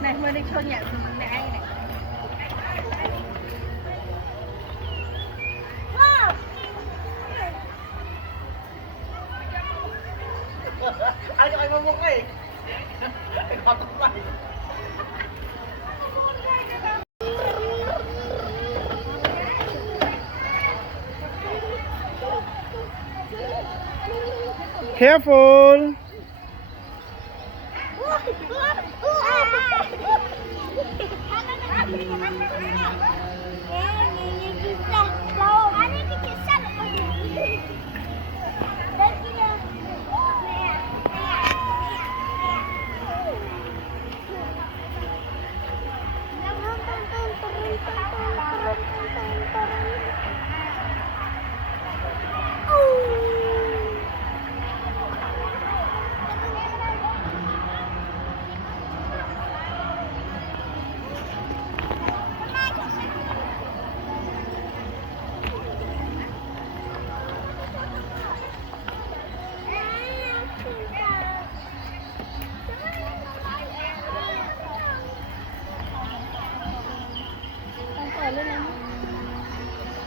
Này mới đi cho nhà mẹ anh này. Ai cho anh mong mong này. Anh còn không phải. Careful.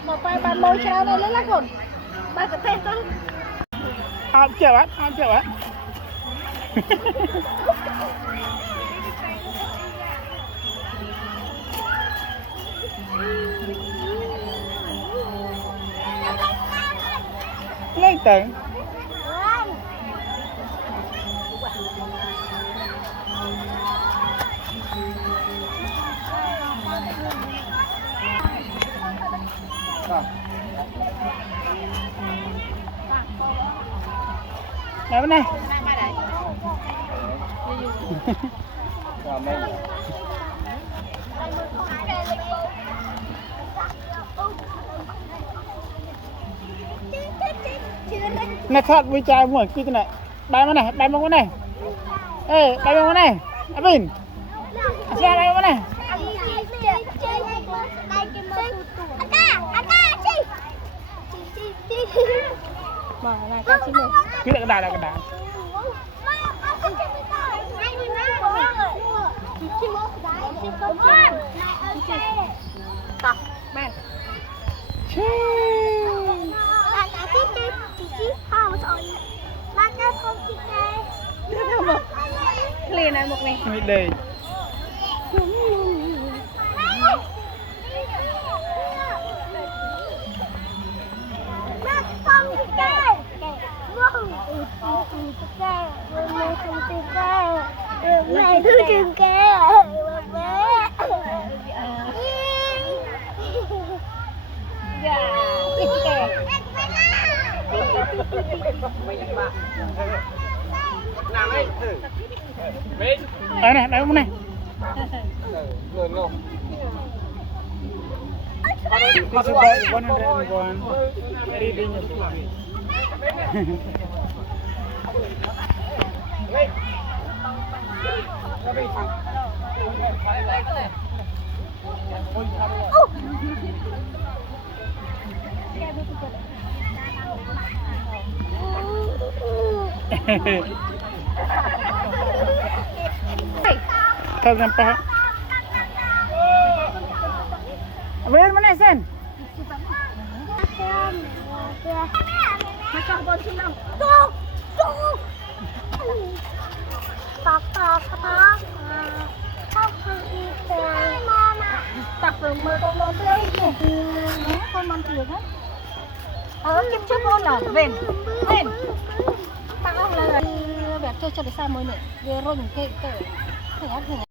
Một bài bàn môi cho nó lên lắc hồn. Ba cái tên thôi. Chở bạn, chở bạn. Lên tầng. Này bên này. Này thật vui trai mua kia này. Bay bên này, bay bên này. Ê, bay bên này. Abin. Xe bay bên này. Mà này con xin được. Cái đạn đạn đạn. Tập, mẹ. Liền này một này. Đây. Mày thứ trường kè Làm đi. Đây này, đây bên này. Lượn luôn. This is about 101. Very dangerous. Kau nampak? Abang mana Sen? Macam con xin đâu. Tập rồi mơ con non tươi nè. Con non tươi á. Kiếm trước con là về. Lên. Tao là đẹp chơi cho để sao mới nữa. Về rồi những cái thẻ